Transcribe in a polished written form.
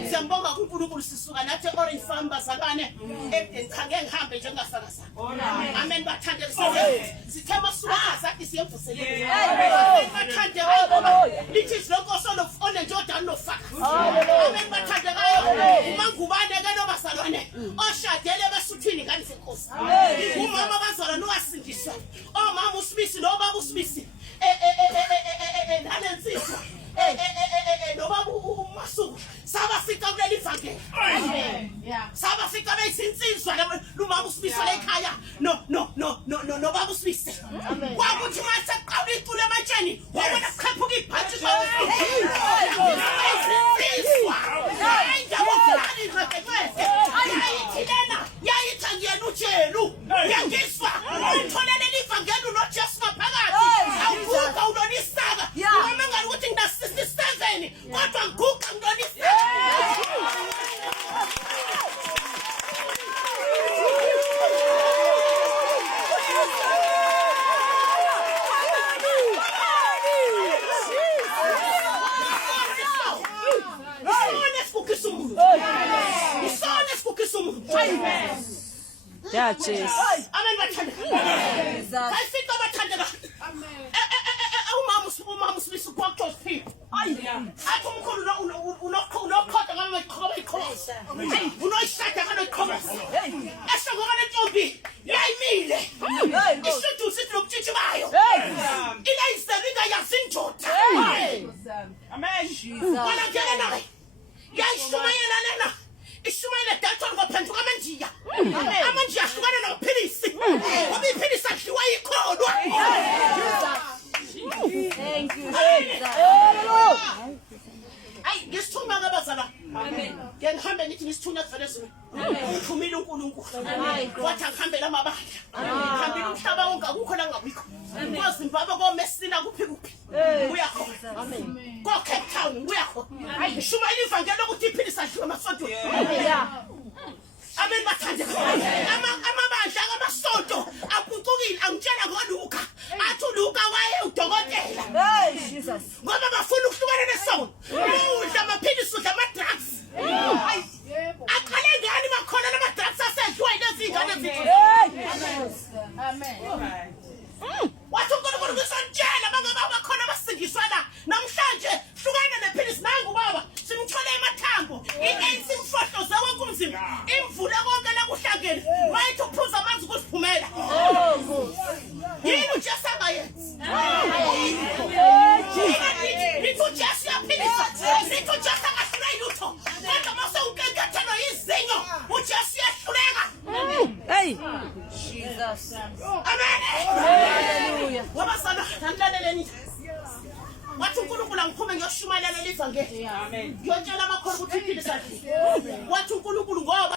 Siyambonga uNkulunkulu sisuka nathi orange farm bazalwane ekhake ngihambe njengafaka sakho. Amen bathande sithema suka asathi siyemvuseleni. Bathande lithi lokho solo one Jordan no faka. Amen bathande kayo umangubane ke no bazalwane oshadele besuthini ngani senkosi. Umama bazalwane wasindiswa. Omama uSmith no baba uSmith nalensizwa nobaba uMasuku sabafika kuleli vangeli. Sabafika beyinsizwa lumama uSmith lekhaya nobaba uSmith. Kwakuthi mase qala icule ematsheni wabona kukhephuka ibhathi yayithi ngiyena utshelu yangiswa utholele livangeli unojesu ngaphakathi awuguga unonisaka noma ngani ukuthi ngina 67 kodwa ngiguga unonisaka. Yeah, cheers. Amen. I think umama uSmith kwakho phi. Athi umkhulu unokhotha ngama ikhomosa. Unoyishada ngalo ikhomosa. Esengoma lentombi yayimile. Isithu sithi lokutshitshi bayo. Ila isebenza yasinjoda. Amen. Wala ngena naye. Yayishumayela lena. Ishumayela datha ngophenduka amanjiya. Amanjiya ahlukana nophilisi. Ngoba iphilisi adliwa ikholwa. Thank you. Ay, ngisithuma ngabazala. Amen. Ngihambe ngithi ngisithunya kuvele zulu. Uphumile uNkulunkulu. Wathi angihambela amabandla. Ngihambile umhlaba wonke akukho la ngabikho. KwaZimbabwe koMesina kuphi kuphi. Uyakho. Amen. Ko Cape Town uyakho. Hayi shumayela ivangeli ukuthi iphilisa adliwa amasonto. Amen bathande. Amabandla kamasonto aphucukile angitshela ngoLuka. Athi uLuka waye udokotela. Hey Jesus. Ngoba bafuna ukuhlukana nesono. Udla amaphilisi udla ama-drugs. Hayi. Aqale ngani bakhona nama-drugs asedliwa lezingane zethu. Amen. Wathi uNkulunkulu ngisantshela bangaba bakhona basindiswa la. Namhlanje hlukana nephilisi nangu baba. Simthole emathambo. I-ANC imfohloza wonke umzimba. Imvula konke la kuhlangene. Mayithi uphuza amanzi kusiphumela. Yini uJesu angayenzi? Nithi uJesu yaphilisa. Nithi uJesu angahlula ilutho. Kodwa mase unkekethelo yizinyo. uJesu yahluleka. Hey. Jesus. Amen. Hallelujah. Wabasana ngilaleleni. Wathi uNkulunkulu angiphume ngiyoshumayela leli vangeli. Amen. Ngiyotshela amakholwa ukuthi iphilisa. Wathi uNkulunkulu ngoba